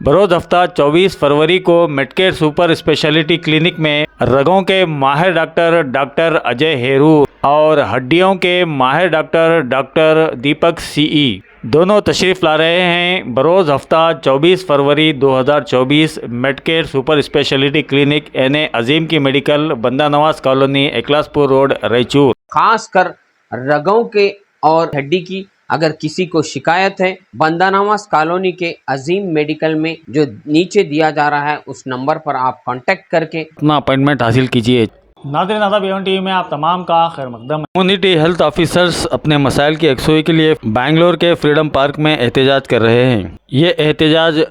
बरोज हफ्ता 24 फरवरी को मेडकेयर super speciality clinic में रगों के माहिर डॉक्टर अजय हेरू और हड्डियों के माहिर डॉक्टर दीपक सीई दोनों तशरीफ़ ला रहे हैं। बरोज हफ्ता 24 फरवरी 2024 मेडकेयर सुपर स्पेशलिटी क्लिनिक एन अजीम की मेडिकल, बंदा नवाज कॉलोनी, एकलासपुर रोड, रायचूर। खासकर रगों के और हड्डी की अगर किसी को शिकायत है, बंदा नवाज कॉलोनी के अजीम मेडिकल में जो नीचे दिया जा रहा है उस नंबर पर आप कांटेक्ट करके अपना अपॉइंटमेंट हासिल कीजिए। नाज़रीन, आदाब, एवन टीवी में आप तमाम का खैर मकदम। कम्युनिटी हेल्थ ऑफिसर्स अपने मसाइल की यकसुई के लिए बेंगलोर के फ्रीडम पार्क में एहतजाज कर रहे हैं। ये एहतजाज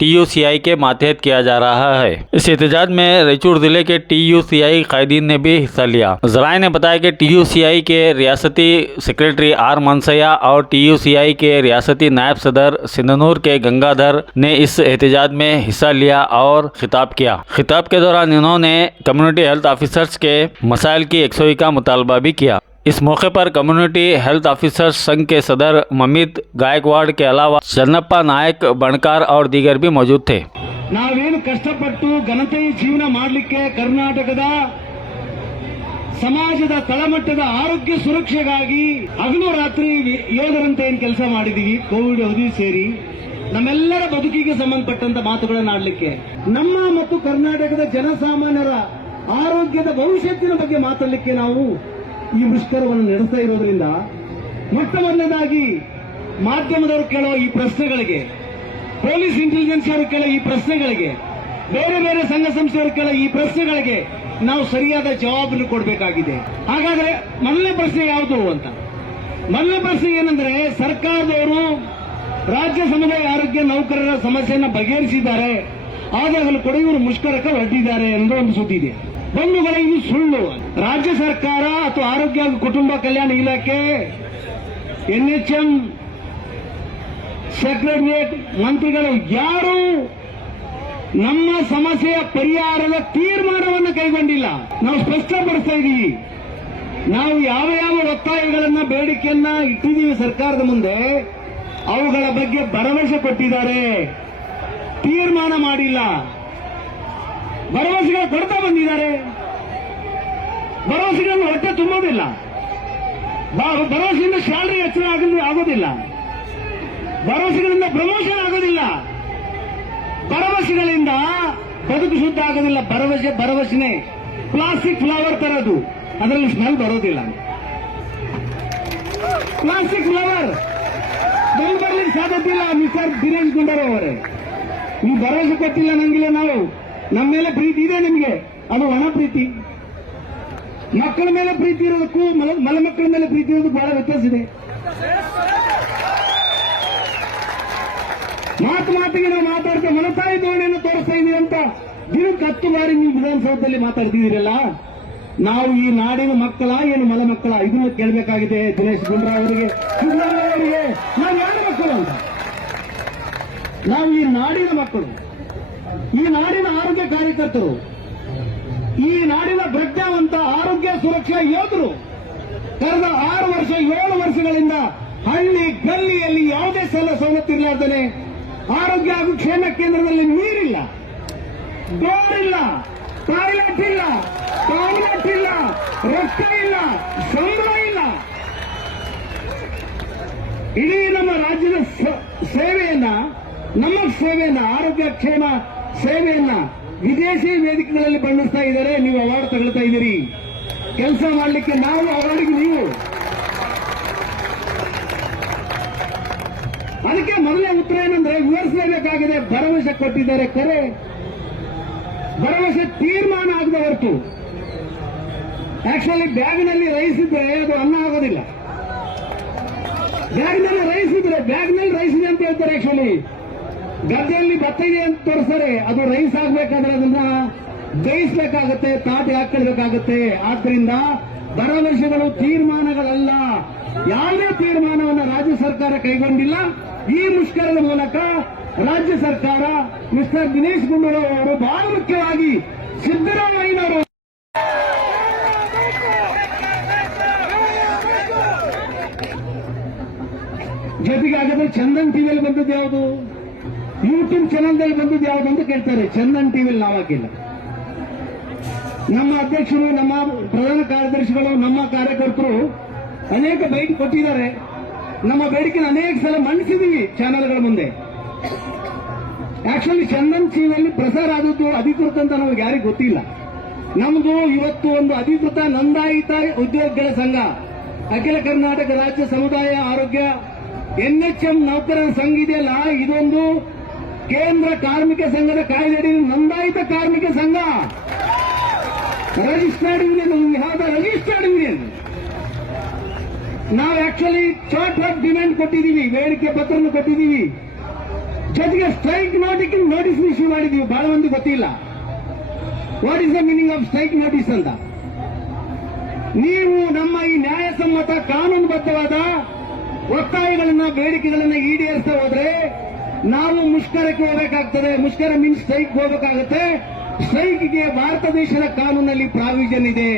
TUCI के मातहत किया जा रहा है। इस एहतजाज में रायचूर जिले के TUCI कायदीन ने भी हिस्सा लिया। ज़राए ने बताया कि TUCI के रियासती सेक्रेटरी आर मनसया और TUCI के रियासती नायब सदर सिंधनूर के गंगाधर ने इस एहतजाज में हिस्सा लिया और खिताब किया। खिताब के दौरान इन्होंने कम्युनिटी हेल्थ ऑफिसर्स के मसाइल की यकसुई का मुतालबा भी किया। इस मौके पर कम्युनिटी हेल्थ ऑफिसर्स संघ के सदर ममित गायकवाड़ के अलावा चन्नप्पा नायक बणकार और दीगर भी मौजूद थे। ನಾವೇನು ಕಷ್ಟಪಟ್ಟು ಘನತೆಯ ಜೀವನ ಮಾಡಲಿಕ್ಕೆ ಕರ್ನಾಟಕದ ಸಮಾಜದ ತಳಮಟ್ಟದ ಆರೋಗ್ಯ ಸುರಕ್ಷೆಗಾಗಿ ಹಗಲು ರಾತ್ರಿ ಯೋಧರಂತೆ ಏನು ಕೆಲಸ ಮಾಡಿದೀವಿ, ಕೋವಿಡ್ ಅವಧಿ ಸೇರಿ ನಮ್ಮೆಲ್ಲರ ಬದುಕಿಗೆ ಸಂಬಂಧಪಟ್ಟಂತ ಮಾತುಗಳನ್ನು ಆಡಲಿಕ್ಕೆ, ನಮ್ಮ ಮತ್ತು ಕರ್ನಾಟಕದ ಜನಸಾಮಾನ್ಯರ ಆರೋಗ್ಯದ ಭವಿಷ್ಯತ್ತಿನ ಬಗ್ಗೆ ಮಾತಾಡಲಿಕ್ಕೆ ನಾವು ಈ ಮುಷ್ಕರವನ್ನು ನಡೆಸ್ತಾ ಇರೋದ್ರಿಂದ ಮೊಟ್ಟ ಮೊದಲನೇದಾಗಿ ಮಾಧ್ಯಮದವರು ಕೇಳೋ ಈ ಪ್ರಶ್ನೆಗಳಿಗೆ, ಪೊಲೀಸ್ ಇಂಟೆಲಿಜೆನ್ಸ್ ಅವರು ಕೇಳೋ ಈ ಪ್ರಶ್ನೆಗಳಿಗೆ, ಬೇರೆ ಬೇರೆ ಸಂಘ ಸಂಸ್ಥೆಯವರು ಕೇಳೋ ಈ ಪ್ರಶ್ನೆಗಳಿಗೆ ನಾವು ಸರಿಯಾದ ಜವಾಬನ್ನು ಕೊಡಬೇಕಾಗಿದೆ. ಹಾಗಾದ್ರೆ ಮೊದಲನೇ ಪ್ರಶ್ನೆ ಯಾವುದು ಅಂತ, ಮೊದಲನೇ ಪ್ರಶ್ನೆ ಏನಂದ್ರೆ, ಸರ್ಕಾರದವರು ರಾಜ್ಯ ಸಮುದಾಯ ಆರೋಗ್ಯ ನೌಕರರ ಸಮಸ್ಯೆಯನ್ನು ಬಗೆಹರಿಸಿದ್ದಾರೆ, ಆದಾಗಲೂ ಕೂಡ ಇವರು ಮುಷ್ಕರಕ್ಕೆ ಹೊರಟಿದ್ದಾರೆ ಅನ್ನೋ ಒಂದು ಸುದ್ದಿ ಇದೆ. ಬಂಧುಗಳೇ, ಇದು ಸುಳ್ಳು. ರಾಜ್ಯ ಸರ್ಕಾರ ಅಥವಾ ಆರೋಗ್ಯ ಹಾಗೂ ಕುಟುಂಬ ಕಲ್ಯಾಣ ಇಲಾಖೆ, NHM ಸೆಕ್ರೆಟರಿಯೇಟ್ ಮಂತ್ರಿಗಳು ಯಾರು ನಮ್ಮ ಸಮಸ್ಯೆಯ ಪರಿಹಾರದ ತೀರ್ಮಾನವನ್ನು ಕೈಗೊಂಡಿಲ್ಲ. ನಾವು ಸ್ಪಷ್ಟಪಡಿಸ್ತಾ ಇದ್ದೀವಿ, ನಾವು ಯಾವ ಯಾವ ಒತ್ತಾಯಗಳನ್ನ ಬೇಡಿಕೆಯನ್ನ ಇಟ್ಟಿದ್ದೀವಿ ಸರ್ಕಾರದ ಮುಂದೆ, ಅವುಗಳ ಬಗ್ಗೆ ಭರವಸೆ ಕೊಟ್ಟಿದ್ದಾರೆ, ತೀರ್ಮಾನ ಮಾಡಿಲ್ಲ. ಭರವಸೆಗಳು ಕೊಡ್ತಾ ಬಂದಿದ್ದಾರೆ, ಭರವಸೆಗಳನ್ನು ಹೊಟ್ಟೆ ತುಂಬೋದಿಲ್ಲ, ಭರವಸೆಯಿಂದ ಸ್ಯಾಲರಿ ಹೆಚ್ಚಳ ಆಗೋದಿಲ್ಲ, ಭರವಸೆಗಳಿಂದ ಪ್ರಮೋಷನ್ ಆಗೋದಿಲ್ಲ, ಭರವಸೆಗಳಿಂದ ಬದುಕು ಶುದ್ಧ ಆಗೋದಿಲ್ಲ. ಭರವಸೆನೇ ಪ್ಲಾಸ್ಟಿಕ್ ಫ್ಲವರ್ ತರದು, ಅದರಲ್ಲಿ ಸ್ಮೆಲ್ ಬರೋದಿಲ್ಲ. ಪ್ಲಾಸ್ಟಿಕ್ ಫ್ಲವರ್ ಸ್ಮೆಲ್ ಬರ್ಲಿಕ್ಕೆ ಸಾಧ್ಯತೆ ಇಲ್ಲ. ಮಿಸ್ಟರ್ ದಿನೇಶ್ ಗುಂಡೂರಾವ್ ಅವರೇ, ನೀವು ಭರವಸೆ ಕೊಟ್ಟಿಲ್ಲ ನಂಗಿಲ್ಲ, ನಾವು ನಮ್ಮ ಮೇಲೆ ಪ್ರೀತಿ ಇದೆ ನಿಮಗೆ, ಅದು ಒಣ ಪ್ರೀತಿ. ಮಕ್ಕಳ ಮೇಲೆ ಪ್ರೀತಿ ಇರೋದಕ್ಕೂ ಮಕ್ಕಳ ಮೇಲೆ ಪ್ರೀತಿ ಇರೋದಕ್ಕೂ ಬಹಳ ವ್ಯತ್ಯಾಸ ಇದೆ. ಮಾತಿಗೆ ನಾವು ಮಾತಾಡ್ತೇವೆ, ಮನಸಾಯಿ ಧೋರಣೆಯನ್ನು ತೋರಿಸ್ತಾ ಇದೀವಿ ಅಂತ ದಿನಕ್ಕೆ 10 ಬಾರಿ ನೀವು ವಿಧಾನಸೌಧದಲ್ಲಿ ಮಾತಾಡ್ತಿದ್ದೀರಲ್ಲ, ನಾವು ಈ ನಾಡಿನ ಮಕ್ಕಳ ಏನು ಮಕ್ಕಳ, ಇದನ್ನು ಕೇಳಬೇಕಾಗಿದೆ ದಿನೇಶ್ ಗುಂಡೂರಾವ್ ಅವರಿಗೆ, ಸಿದ್ದರಾಮಯ್ಯ ಅವರಿಗೆ. ನಾವು ಯಾರ ಮಕ್ಕಳು ಅಂತ? ನಾವು ಈ ನಾಡಿನ ಮಕ್ಕಳು, ಈ ನಾಡಿನ ಆರೋಗ್ಯ ಕಾರ್ಯಕರ್ತರು, ಈ ನಾಡಿನ ಪ್ರಜ್ಞಾವಂತ ಆರೋಗ್ಯ ಸುರಕ್ಷಾ ಯೋಧರು. ಕಳೆದ 6 ವರ್ಷ 7 ವರ್ಷಗಳಿಂದ ಹಳ್ಳಿ ಗಲ್ಲಿಯಲ್ಲಿ ಯಾವುದೇ ಸವಲತ್ತು ಇರಲಾರ್ದೇ ಆರೋಗ್ಯ ಹಾಗೂ ಕ್ಷೇಮ ಕೇಂದ್ರದಲ್ಲಿ ನೀರಿಲ್ಲ, ಡೋರಿಲ್ಲ, ಟಾಯ್ಲೆಟ್ ಇಲ್ಲ, ರಕ್ತ ಇಲ್ಲ, ಸಂಬಳ ಇಲ್ಲ. ಇಡೀ ನಮ್ಮ ರಾಜ್ಯದ ಸೇವೆಯನ್ನ, ನಮ್ಮ ಸೇವೆಯನ್ನ, ಆರೋಗ್ಯ ಕ್ಷೇಮ ಸೇವೆಯನ್ನ ವಿದೇಶಿ ವೇದಿಕೆಗಳಲ್ಲಿ ಬಣ್ಣಿಸ್ತಾ ಇದ್ದಾರೆ. ನೀವು ಅವಾರ್ಡ್ ತಗೊಳ್ತಾ ಇದ್ದೀರಿ. ಕೆಲಸ ಮಾಡಲಿಕ್ಕೆ ನಾವು, ಅವಾರ್ಡ್ಗೆ ನೀವು. ಅದಕ್ಕೆ ಮೊದಲೇ ಉತ್ತರ ಏನಂದ್ರೆ, ವಿವರಿಸಲೇಬೇಕಾಗಿದೆ. ಭರವಸೆ ಕೊಟ್ಟಿದ್ದಾರೆ ಕರೆ, ಭರವಸೆ ತೀರ್ಮಾನ ಆಗದ ಹೊರತು. ಆಕ್ಚುಲಿ ಬ್ಯಾಗ್ನಲ್ಲಿ ರೈಸ್ ಇದ್ರೆ ಅದು ಅನ್ನ ಆಗೋದಿಲ್ಲ. ಬ್ಯಾಗ್ನಲ್ಲಿ ರೈಸ್ ಇದ್ರೆ ಬ್ಯಾಗ್ನಲ್ಲಿ ರೈಸ್ ಇದೆ ಅಂತ ಹೇಳ್ತಾರೆ. ಆಕ್ಚುಲಿ ಗದ್ದೆಯಲ್ಲಿ ಭತ್ತ ಇದೆ ಅಂತ ತೋರಿಸ್ತಾರೆ. ಅದು ರೈಸ್ ಆಗ್ಬೇಕಾದ್ರೆ ಅದನ್ನ ಬೇಯಿಸಬೇಕಾಗತ್ತೆ, ತಾಟಿ ಹಾಕೊಳ್ಬೇಕಾಗತ್ತೆ. ಆದ್ರಿಂದ ಭರವಸೆಗಳು ತೀರ್ಮಾನಗಳಲ್ಲ. ಯಾವುದೇ ತೀರ್ಮಾನವನ್ನು ರಾಜ್ಯ ಸರ್ಕಾರ ಕೈಗೊಂಡಿಲ್ಲ. ಈ ಮುಷ್ಕರದ ಮೂಲಕ ರಾಜ್ಯ ಸರ್ಕಾರ, ಮಿಸ್ಟರ್ ದಿನೇಶ್ ಗುಂಡೂರಾವ್ ಅವರು, ಬಹಳ ಮುಖ್ಯವಾಗಿ ಸಿದ್ದರಾಮಯ್ಯನವರು ಜೊತೆಗೆ ಹಾಗಾದ್ರೆ ಚಂದನ್ ಟಿವಿಯಲ್ಲಿ ಬಂದದ್ದು ಯಾವುದು? ಯೂಟ್ಯೂಬ್ ಚಾನಲ್ದಲ್ಲಿ ಬಂದಿದ್ದು ಯಾವ್ದು ಅಂತ ಕೇಳ್ತಾರೆ. ಚಂದನ್ ಟಿವಿಲಿ ನಾವು ಹಾಕಿಲ್ಲ. ನಮ್ಮ ಅಧ್ಯಕ್ಷರು, ನಮ್ಮ ಪ್ರಧಾನ ಕಾರ್ಯದರ್ಶಿಗಳು, ನಮ್ಮ ಕಾರ್ಯಕರ್ತರು ಅನೇಕ ಬೇಡಿಕೆ ಕೊಟ್ಟಿದ್ದಾರೆ. ನಮ್ಮ ಬೇಡಿಕೆ ಅನೇಕ ಸಲ ಮಂಡಿಸಿದೀವಿ ಚಾನಲ್ಗಳ ಮುಂದೆ. ಆಕ್ಚುಲಿ ಚಂದನ್ ಟಿವಿಯಲ್ಲಿ ಪ್ರಸಾರ ಆದದ್ದು ಅಧಿಕೃತ ಅಂತ ನಮಗೆ ಯಾರಿಗೂ ಗೊತ್ತಿಲ್ಲ. ನಮ್ದು ಇವತ್ತು ಒಂದು ಅಧಿಕೃತ ನೋಂದಾಯಿತ ಉದ್ಯೋಗಿಗಳ ಸಂಘ, ಅಖಿಲ ಕರ್ನಾಟಕ ರಾಜ್ಯ ಸಮುದಾಯ ಆರೋಗ್ಯ NHM ನೌಕರರ ಸಂಘ ಇದೆಯಲ್ಲ, ಇದೊಂದು ಕೇಂದ್ರ ಕಾರ್ಮಿಕ ಸಂಘದ ಕಾಯ್ದೆಯಡಿ ನೋಂದಾಯಿತ ಕಾರ್ಮಿಕ ಸಂಘ. Registered union, registered union. ನಾವು ಆಕ್ಚುಲಿ ಚಾರ್ಟ್ ಆಫ್ ಡಿಮ್ಯಾಂಡ್ ಕೊಟ್ಟಿದ್ದೀವಿ, ಬೇಡಿಕೆ ಪತ್ರವನ್ನು ಕೊಟ್ಟಿದ್ದೀವಿ, ಜೊತೆಗೆ ಸ್ಟ್ರೈಕ್ ನೋಟಿಸ್ ಇಶ್ಯೂ ಮಾಡಿದ್ದೀವಿ. ಬಹಳ ಮಂದಿ ಗೊತ್ತಿಲ್ಲ what is the meaning of strike notice ಅಂತ. ನೀವು ನಮ್ಮ ಈ ನ್ಯಾಯಸಮ್ಮತ ಕಾನೂನುಬದ್ಧವಾದ ಒತ್ತಾಯಗಳನ್ನ, ಬೇಡಿಕೆಗಳನ್ನ ಈಡೇರಿಸ್ತಾ ಹೋದ್ರೆ ನಾವು ಮುಷ್ಕರಕ್ಕೆ ಹೋಗಬೇಕಾಗ್ತದೆ. ಮುಷ್ಕರ ಮೀನ್ಸ್ ಸ್ಟ್ರೈಕ್ ಹೋಗಬೇಕಾಗುತ್ತೆ. ಸ್ಟ್ರೈಕ್ಗೆ ಭಾರತ ದೇಶದ ಕಾನೂನಲ್ಲಿ ಪ್ರಾವಿಷನ್ ಇದೆ.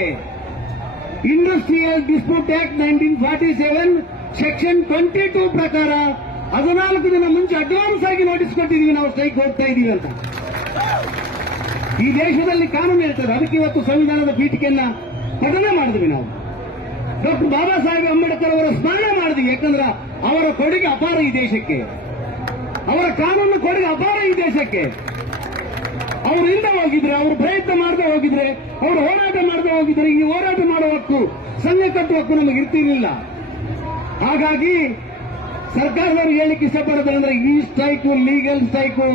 ಇಂಡಸ್ಟ್ರಿಯಲ್ ಡಿಸ್ಪ್ಯೂಟ್ ಆಕ್ಟ್ 1947 ಸೆಕ್ಷನ್ 22 ಪ್ರಕಾರ 14 ದಿನ ಮುಂಚೆ ಅಡ್ವಾನ್ಸ್ ಆಗಿ ನೋಟಿಸ್ ಕೊಟ್ಟಿದ್ದೀವಿ, ನಾವು ಸ್ಟ್ರೈಕ್ ಹೋಗ್ತಾ ಇದ್ದೀವಿ ಅಂತ. ಈ ದೇಶದಲ್ಲಿ ಕಾನೂನು ಹೇಳ್ತದೆ. ಅದಕ್ಕೆ ಇವತ್ತು ಸಂವಿಧಾನದ ಪೀಠಿಕೆಯನ್ನ ಪಠನೆ ಮಾಡಿದ್ವಿ ನಾವು. ಡಾಕ್ಟರ್ ಬಾಬಾ ಸಾಹೇಬ್ ಅಂಬೇಡ್ಕರ್ ಅವರ ಸ್ಮರಣೆ ಮಾಡಿದ್ವಿ. ಯಾಕಂದ್ರೆ ಅವರ ಕೊಡುಗೆ ಅಪಾರ ಈ ದೇಶಕ್ಕೆ, ಅವರ ಕಾನೂನು ಕೊಡುಗೆ ಅಪಾರ ಈ ದೇಶಕ್ಕೆ. ಅವರು ಹಿಂದೆ ಹೋಗಿದ್ರೆ, ಅವರು ಪ್ರಯತ್ನ ಮಾಡದೆ ಹೋಗಿದ್ರೆ, ಅವರು ಹೋರಾಟ ಮಾಡದೆ ಹೋಗಿದ್ರೆ ಈ ಹೋರಾಟ ಮಾಡುವ ಹಕ್ಕು, ಸಂಘ ಕಟ್ಟುವ ಹಕ್ಕು ನಮಗೆ ಇರ್ತಿರ್ಲಿಲ್ಲ. ಹಾಗಾಗಿ ಸರ್ಕಾರದವರು ಹೇಳಿಕ್ಕೆ ಇಷ್ಟಪಡೋದಂದ್ರೆ ಈ ಸ್ಟ್ರೈಕು ಲೀಗಲ್ ಸ್ಟ್ರೈಕು,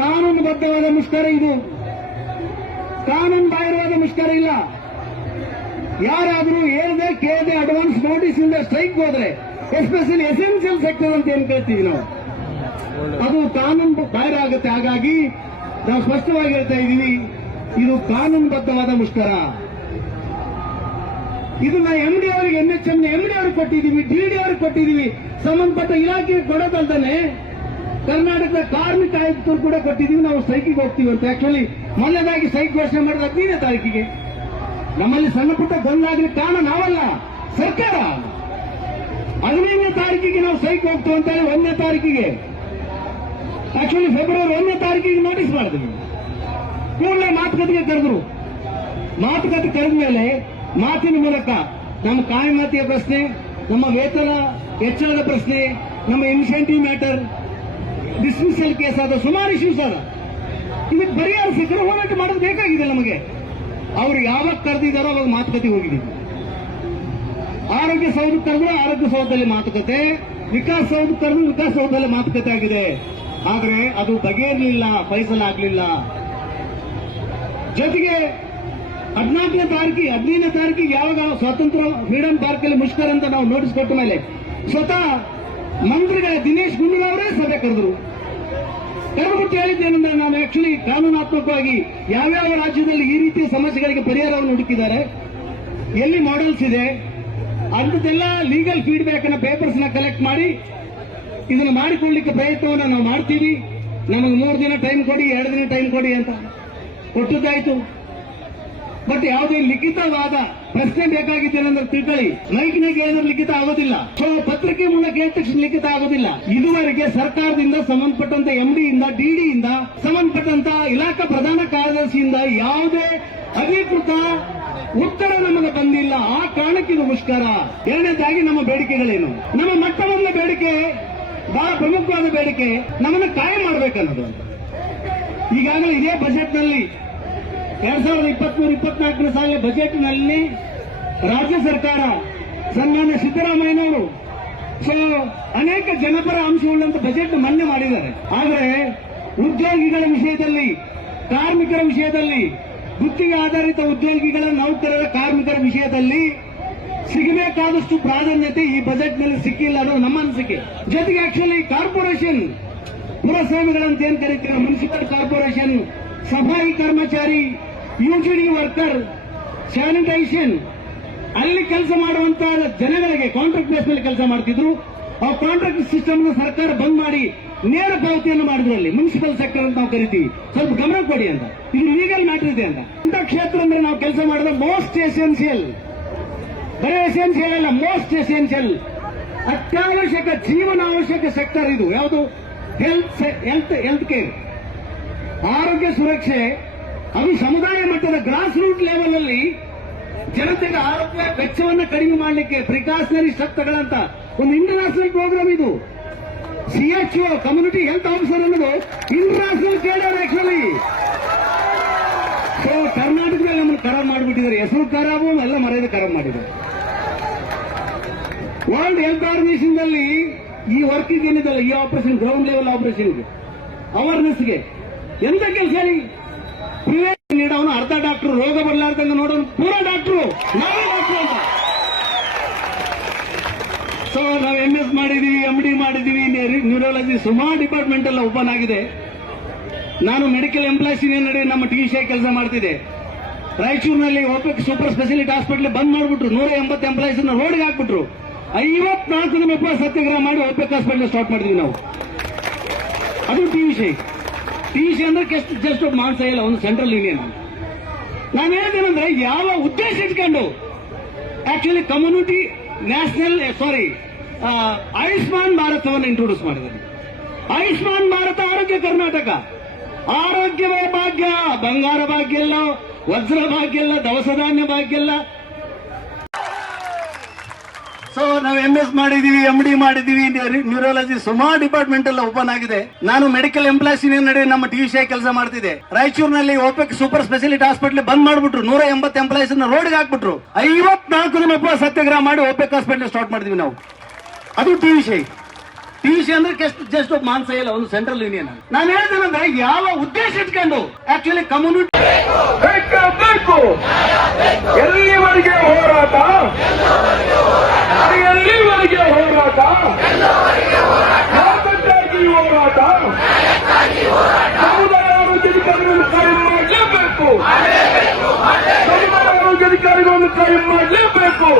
ಕಾನೂನುಬದ್ಧವಾದ ಮುಷ್ಕರ. ಇದು ಕಾನೂನು ಬಾಹಿರವಾದ ಮುಷ್ಕರ ಇಲ್ಲ. ಯಾರಾದರೂ ಹೇಳದೆ ಕೇಳದೆ ಅಡ್ವಾನ್ಸ್ ನೋಟಿಸ್ ಇಂದ ಸ್ಟ್ರೈಕ್ ಹೋದ್ರೆ, ಎಸ್ಪೆಷಲಿ ಎಸೆನ್ಷಿಯಲ್ ಸೆಕ್ಟರ್ ಅಂತ ಏನ್ ಕೇಳ್ತೀವಿ ನಾವು, ಅದು ಕಾನೂನು ಬಾಹಿರ ಆಗುತ್ತೆ. ಹಾಗಾಗಿ ನಾವು ಸ್ಪಷ್ಟವಾಗಿ ಹೇಳ್ತಾ ಇದ್ದೀವಿ, ಇದು ಕಾನೂನುಬದ್ಧವಾದ ಮುಷ್ಕರ. ಇದನ್ನ MD ಅವರಿಗೆ, NHM MD ಅವ್ರಿಗೆ ಕೊಟ್ಟಿದ್ದೀವಿ, DD ಅವ್ರಿಗೆ ಕೊಟ್ಟಿದ್ದೀವಿ. ಸಂಬಂಧಪಟ್ಟ ಇಲಾಖೆಗೆ ಕೊಡೋದಲ್ದಾನೆ ಕರ್ನಾಟಕದ ಕಾರ್ಮಿಕ ಆಯುಕ್ತರು ಕೂಡ ಕೊಟ್ಟಿದ್ದೀವಿ. ನಾವು ಸ್ಟ್ರೈಕಿಗೆ ಹೋಗ್ತೀವಿ ಅಂತ. ಆಕ್ಚುಲಿ ಮೊನ್ನೆದಾಗಿ ಸ್ಟ್ರೈಕ್ ಘೋಷಣೆ ಮಾಡಿದ 15ನೇ ತಾರೀಕಿಗೆ. ನಮ್ಮಲ್ಲಿ ಸಣ್ಣ ಪುಟ್ಟ ಗೊಂದಲಾಗಲಿಕ್ಕೆ ಕಾರಣ ನಾವಲ್ಲ, ಸರ್ಕಾರ. 15ನೇ ತಾರೀಕಿಗೆ ನಾವು ಸ್ಟ್ರೈಕ್ ಹೋಗ್ತೀವಿ ಅಂತ ಹೇಳಿ 1ನೇ ತಾರೀಕಿಗೆ, ಆಕ್ಚುಲಿ ಫೆಬ್ರವರಿ 1ನೇ ತಾರೀಕಿಗೆ ನೋಟಿಸ್ ಮಾಡಿದ್ವಿ. ಕೂಡಲೇ ಮಾತುಕತೆಗೆ ಕರೆದ್ರು. ಮಾತುಕತೆ ಕರೆದ ಮೇಲೆ ಮಾತಿನ ಮೂಲಕ ನಮ್ಮ ಕಾಯಮಾತಿಯ ಪ್ರಶ್ನೆ, ನಮ್ಮ ವೇತನ ಹೆಚ್ಚಳದ ಪ್ರಶ್ನೆ, ನಮ್ಮ ಇನ್ಸೆಂಟಿವ್ ಮ್ಯಾಟರ್, ಡಿಸ್ಮಿಸಲ್ ಕೇಸ್ ಆದ ಸುಮಾರು ಇಶ್ಯೂಸ್ ಅದ. ಇದಕ್ಕೆ ಪರಿಹಾರ ಸಿಕ್ಕರೆ ಹೋರಾಟ ಮಾಡೋದು ಬೇಕಾಗಿದೆ ನಮಗೆ. ಅವರು ಯಾವಾಗ ಕರೆದಿದ್ದಾರೋ ಅವಾಗ ಮಾತುಕತೆ ಹೋಗಿದ್ದೀವಿ. ಆರೋಗ್ಯ ಸೌಧ ಕರೆದ್ರು, ಆರೋಗ್ಯ ಸೌಧದಲ್ಲಿ ಮಾತುಕತೆ, ವಿಕಾಸ್ ಸೌಧ ಕರೆದು ವಿಕಾಸ್ ಸೌಧದಲ್ಲಿ ಮಾತುಕತೆ ಆಗಿದೆ. ಆದ್ರೆ ಅದು ಬಗೆಯಿರಲಿಲ್ಲ, ಫೈಸಲ್ ಆಗಲಿಲ್ಲ. ಜೊತೆಗೆ 14ನೇ ತಾರೀಕಿಗೆ 15ನೇ ತಾರೀಕಿಗೆ ಯಾವಾಗ ಸ್ವಾತಂತ್ರ್ಯ ಫ್ರೀಡಂ ಪಾರ್ಕ್ ಅಲ್ಲಿ ಮುಷ್ಕರ ಅಂತ ನಾವು ನೋಟಿಸ್ ಕೊಟ್ಟ ಮೇಲೆ ಸ್ವತಃ ಮಂತ್ರಿಗಳ ದಿನೇಶ್ ಗುಂಡೂರಾವ್ ಅವರೇ ಸಭೆ ಕರೆದ್ರು. ಕರೆದುಬಿಟ್ಟು ಹೇಳಿದ್ದೇನೆಂದ್ರೆ, ನಾನು ಆಕ್ಚುಲಿ ಕಾನೂನಾತ್ಮಕವಾಗಿ ಯಾವ್ಯಾವ ರಾಜ್ಯದಲ್ಲಿ ಈ ರೀತಿಯ ಸಮಸ್ಯೆಗಳಿಗೆ ಪರಿಹಾರವನ್ನು ಹುಡುಕಿದ್ದಾರೆ, ಎಲ್ಲಿ ಮಾಡೆಲ್ಸ್ ಇದೆ ಅಂಥದ್ದೆಲ್ಲ ಲೀಗಲ್ ಫೀಡ್ಬ್ಯಾಕ್ ಅನ್ನ, ಪೇಪರ್ಸ್ ನ ಕಲೆಕ್ಟ್ ಮಾಡಿ ಇದನ್ನು ಮಾಡಿಕೊಳ್ಳಲಿಕ್ಕೆ ಪ್ರಯತ್ನವನ್ನು ನಾವು ಮಾಡ್ತೀವಿ. ನಮಗೆ 3 ದಿನ ಟೈಮ್ ಕೊಡಿ, 2 ದಿನ ಟೈಮ್ ಕೊಡಿ ಅಂತ ಕೊಟ್ಟದ್ದಾಯ್ತು. ಬಟ್ ಯಾವುದೇ ಲಿಖಿತವಾದ ಪ್ರಶ್ನೆ ಬೇಕಾಗಿದ್ದೇನೆಂದ್ರೆ ತಿಳ್ಕೊಳ್ಳಿ, ಮೈಕ್ನಾಗ ಹೇಳಿದ್ರೆ ಲಿಖಿತ ಆಗೋದಿಲ್ಲ. ಸೊ ಪತ್ರಿಕೆ ಮೂಲಕ ಹೇಳಿದ ತಕ್ಷಣ ಲಿಖಿತ ಆಗೋದಿಲ್ಲ. ಇದುವರೆಗೆ ಸರ್ಕಾರದಿಂದ ಸಂಬಂಧಪಟ್ಟಂತ MD ಇಂದ, DD ಇಂದ, ಸಂಬಂಧಪಟ್ಟಂತ ಇಲಾಖಾ ಪ್ರಧಾನ ಕಾರ್ಯದರ್ಶಿಯಿಂದ ಯಾವುದೇ ಅಧಿಕೃತ ಉತ್ತರ ನಮಗೆ ಬಂದಿಲ್ಲ. ಆ ಕಾರಣಕ್ಕೆ ಇದು ಮುಷ್ಕರ. ಎರಡನೇದಾಗಿ ನಮ್ಮ ಬೇಡಿಕೆಗಳೇನು, ನಮ್ಮ ಮೊಟ್ಟ ಮೊದಲ ಬೇಡಿಕೆ, ಬಹಳ ಪ್ರಮುಖವಾದ ಬೇಡಿಕೆ, ನಮ್ಮನ್ನು ಕಾಯಂ ಮಾಡಬೇಕನ್ನೋದು. ಈಗಾಗಲೇ ಇದೇ ಬಜೆಟ್ನಲ್ಲಿ 2023-24 ಸಾಲಿನ ಬಜೆಟ್ನಲ್ಲಿ ರಾಜ್ಯ ಸರ್ಕಾರ ಸನ್ಮಾನ್ಯ ಸಿದ್ದರಾಮಯ್ಯನವರು ಅನೇಕ ಜನಪರ ಅಂಶವುಳ್ಳಂತ ಬಜೆಟ್ ಮನ್ನಣೆ ಮಾಡಿದ್ದಾರೆ. ಆದರೆ ಉದ್ಯೋಗಿಗಳ ವಿಷಯದಲ್ಲಿ, ಕಾರ್ಮಿಕರ ವಿಷಯದಲ್ಲಿ, ಗುತ್ತಿಗೆ ಆಧಾರಿತ ಉದ್ಯೋಗಿಗಳ, ನೌಕರರ, ಕಾರ್ಮಿಕರ ವಿಷಯದಲ್ಲಿ ಸಿಗಬೇಕಾದಷ್ಟು ಪ್ರಾಧಾನ್ಯತೆ ಈ ಬಜೆಟ್ನಲ್ಲಿ ಸಿಕ್ಕಿಲ್ಲ ಅನ್ನೋದು ನಮ್ಮ ಅನಿಸಿಕೆ. ಜೊತೆಗೆ ಆಕ್ಚುಲಿ ಕಾರ್ಪೊರೇಷನ್ ಪುರಸೇವೆಗಳಂತ ಏನ್ ಕರೀತೀವಿ, ಮುನ್ಸಿಪಲ್ ಕಾರ್ಪೊರೇಷನ್, ಸಫಾಯಿ ಕರ್ಮಚಾರಿ, UGD ವರ್ಕರ್, ಸ್ಯಾನಿಟೈಸೇಷನ್, ಅಲ್ಲಿ ಕೆಲಸ ಮಾಡುವಂತ ಜನಗಳಿಗೆ ಕಾಂಟ್ರಾಕ್ಟ್ ಬೇಸ್ ಮೇಲೆ ಕೆಲಸ ಮಾಡ್ತಿದ್ರು. ಆ ಕಾಂಟ್ರಾಕ್ಟ್ ಸಿಸ್ಟಮ್ ಸರ್ಕಾರ ಬಂದ್ ಮಾಡಿ ನೇರ ಪಾವತಿಯನ್ನು ಮಾಡಿದ್ರು. ಅಲ್ಲಿ ಮುನ್ಸಿಪಲ್ ಸೆಕ್ಟರ್ ಅಂತ ನಾವು ಕರಿತೀವಿ. ಸ್ವಲ್ಪ ಗಮನ ಕೊಡಿ ಅಂತ. ಇದು ಲೀಗಲ್ ಮ್ಯಾಟರ್ ಇದೆ ಅಂತ. ಇಂಥ ಕ್ಷೇತ್ರ ಅಂದ್ರೆ ನಾವು ಕೆಲಸ ಮಾಡಿದ ಮೋಸ್ಟ್ ಎಸೆನ್ಷಿಯಲ್, ಬರೀ ಎಸೆನ್ಷಿಯಲ್ ಅಲ್ಲ, ಮೋಸ್ಟ್ ಎಸೆನ್ಷಿಯಲ್, ಅತ್ಯವಶ್ಯಕ, ಜೀವನಾವಶ್ಯಕ ಸೆಕ್ಟರ್ ಇದು. ಯಾವುದು? ಹೆಲ್ತ್ ಕೇರ್, ಆರೋಗ್ಯ ಸುರಕ್ಷೆ, ಅದು ಸಮುದಾಯ ಮಟ್ಟದ ಗ್ರಾಸ್ ರೂಟ್ ಲೆವೆಲ್ ಅಲ್ಲಿ ಜನತೆಗೆ ಆರೋಗ್ಯ ವೆಚ್ಚವನ್ನು ಕಡಿಮೆ ಮಾಡಲಿಕ್ಕೆ ಪ್ರಿಕಾಷನರಿ ಸ್ಟೆಪ್ ತಗೊಳ್ಳಂತ ಒಂದು ಇಂಟರ್ನ್ಯಾಷನಲ್ ಪ್ರೋಗ್ರಾಮ್ ಇದು. CHO ಕಮ್ಯುನಿಟಿ ಹೆಲ್ತ್ ಆಫೀಸರ್ ಅನ್ನೋದು ಇಂಟರ್ನ್ಯಾಷನಲ್ ಕೇಡರ್ ಆಕ್ಚುಲಿ. ಸೊ ಕರ್ನಾಟಕದಲ್ಲಿ ನಮ್ಮನ್ನು ಖರಾಬ್ ಮಾಡಿಬಿಟ್ಟಿದ್ದಾರೆ, ಹೆಸರು ಖರಾಬು ಎಲ್ಲ ಮರ್ಯಾದೆ ಖರಾಬ್ ಮಾಡಿದ್ದಾರೆ. ವರ್ಲ್ಡ್ ಹೆಲ್ತ್ ಆರ್ಗನೈಸೇಷನ್ ನಲ್ಲಿ ಈ ವರ್ಕಿಂಗ್ ಏನಿದಲ್ಲ, ಈ ಆಪರೇಷನ್ ಗ್ರೌಂಡ್ ಲೆವೆಲ್ ಆಪರೇಷನ್ಗೆ ಅವೇರ್ನೆಸ್ಗೆ ಎಂತ ಕೆಲಸ ಹೇಳಿ? ಪ್ರಿವೆನ್ಷನ್ ನೀಡೋನು ಅರ್ಧ ಡಾಕ್ಟರ್, ರೋಗ ಬರಲಾರ್ದಂಗೆ ನೋಡೋನು ಪೂರ ಡಾಕ್ಟರು, ನಾವೇ ಡಾಕ್ಟರ್ ಅಂತ. ಸೊ ನಾವು MS ಮಾಡಿದೀವಿ, MD ಮಾಡಿದೀವಿ, ನ್ಯೂರಾಲಜಿ ಸುಮಾರು ಡಿಪಾರ್ಟ್ಮೆಂಟ್ ಎಲ್ಲ ಓಪನ್ ಆಗಿದೆ. ನಾನು ಮೆಡಿಕಲ್ ಎಂಪ್ಲಾಯ್ಸ್ ಯೂನಿಯನ್ ನಡುವೆ ನಮ್ಮ TCI ಕೆಲಸ ಮಾಡ್ತಿದ್ದೆ. ರಾಯಚೂರಿನಲ್ಲಿ OPEC ಸೂಪರ್ ಸ್ಪೆಷಾಲಿಟಿ ಹಾಸ್ಪಿಟಲ್ ಬಂದ್ ಮಾಡಿಬಿಟ್ರು, 180 ಎಂಪ್ಲಾಯ್ಸ್ ರೋಡ್ಗೆ ಹಾಕ್ಬಿಟ್ರು. 54 ದಿನ ಉಪವಾಸ ಸತ್ಯಾಗ್ರಹ ಮಾಡಿ OPEC ಹಾಸ್ಪಿಟಲ್ ಸ್ಟಾರ್ಟ್ ಮಾಡಿದ್ವಿ ನಾವು. ಅದು TCI ಅಂದ್ರೆ ಜಸ್ಟ್ ಮಾನ್ಸ ಇಲ್ಲ, ಒಂದು ಸೆಂಟ್ರಲ್ ಯೂನಿಯನ್. ನಾನು ಹೇಳಿದ್ದೇನೆಂದ್ರೆ ಯಾವ ಉದ್ದೇಶ ಇಟ್ಕೊಂಡು ಆಕ್ಚುಲಿ ಕಮ್ಯುನಿಟಿ ನ್ಯಾಷನಲ್ ಆಯುಷ್ಮಾನ್ ಭಾರತವನ್ನು ಇಂಟ್ರೊಡ್ಯೂಸ್ ಮಾಡಿದ್ದಾರೆ. ಆಯುಷ್ಮಾನ್ ಭಾರತ ಆರೋಗ್ಯ ಕರ್ನಾಟಕ, ಆರೋಗ್ಯವೇ ಭಾಗ್ಯ, ಬಂಗಾರ ಭಾಗ್ಯ ಇಲ್ಲ, ವಜ್ರ ಭಾಗ್ಯ ಇಲ್ಲ, ದವಸ ಧಾನ್ಯ ಭಾಗ್ಯ ಇಲ್ಲ. ಸೊ ನಾವು MS ಮಾಡಿದೀವಿ, MD ಮಾಡಿದೀವಿ, ನ್ಯೂರಾಲಜಿ ಸುಮಾರು ಡಿಪಾರ್ಟ್ಮೆಂಟ್ ಎಲ್ಲ ಓಪನ್ ಆಗಿದೆ. ನಾನು ಮೆಡಿಕಲ್ ಎಂಪ್ಲಾಯ್ಸ್ ಯೂನಿಯನ್ ನಡುವೆ ನಮ್ಮ TCI ಕೆಲಸ ಮಾಡ್ತಿದ್ದೆ. ರಾಯಚೂರಿನಲ್ಲಿ OPEC ಸೂಪರ್ ಸ್ಪೆಷಾಲಿಟಿ ಹಾಸ್ಪಿಟಲ್ ಬಂದ್ ಮಾಡಿಬಿಟ್ರು, 180 ಎಂಪ್ಲಾಯ್ಸ್ ರೋಡ್ಗೆ ಹಾಕ್ಬಿಟ್ರು. 54 ದಿನ ಉಪವಾಸ ಸತ್ಯಾಗ್ರಹ ಮಾಡಿ OPEC ಹಾಸ್ಪಿಟಲ್ ಸ್ಟಾರ್ಟ್ ಮಾಡಿದ್ವಿ ನಾವು. ಅದು TCI ಅಂದ್ರೆ ಜಸ್ಟ್ ಮಾನ್ಸ ಇಲ್ಲ, ಒಂದು ಸೆಂಟ್ರಲ್ ಯೂನಿಯನ್. ನಾನು ಹೇಳ್ತೇನೆಂದ್ರೆ ಯಾವ ಉದ್ದೇಶ ಇಟ್ಕೊಂಡು ಆಕ್ಚುಲಿ ಕಮ್ಯುನಿಟಿ ಬೇಕು, ಎಲ್ಲಿವರೆಗೆ ಹೋರಾಟ, ಎಲ್ಲಿವರೆಗೆ ಹೋರಾಟ, ಯಾತಕ್ಕಾಗಿ ಹೋರಾಟ, ಸಮುದಾಯ ಆರೋಗ್ಯಾಧಿಕಾರಿಗಳನ್ನು ಕಾಯಂ ಮಾಡಲೇಬೇಕು, ಸಮುದಾಯ ಆರೋಗ್ಯಾಧಿಕಾರಿಗಳನ್ನು ಕಾಯಂ ಮಾಡಲೇಬೇಕು.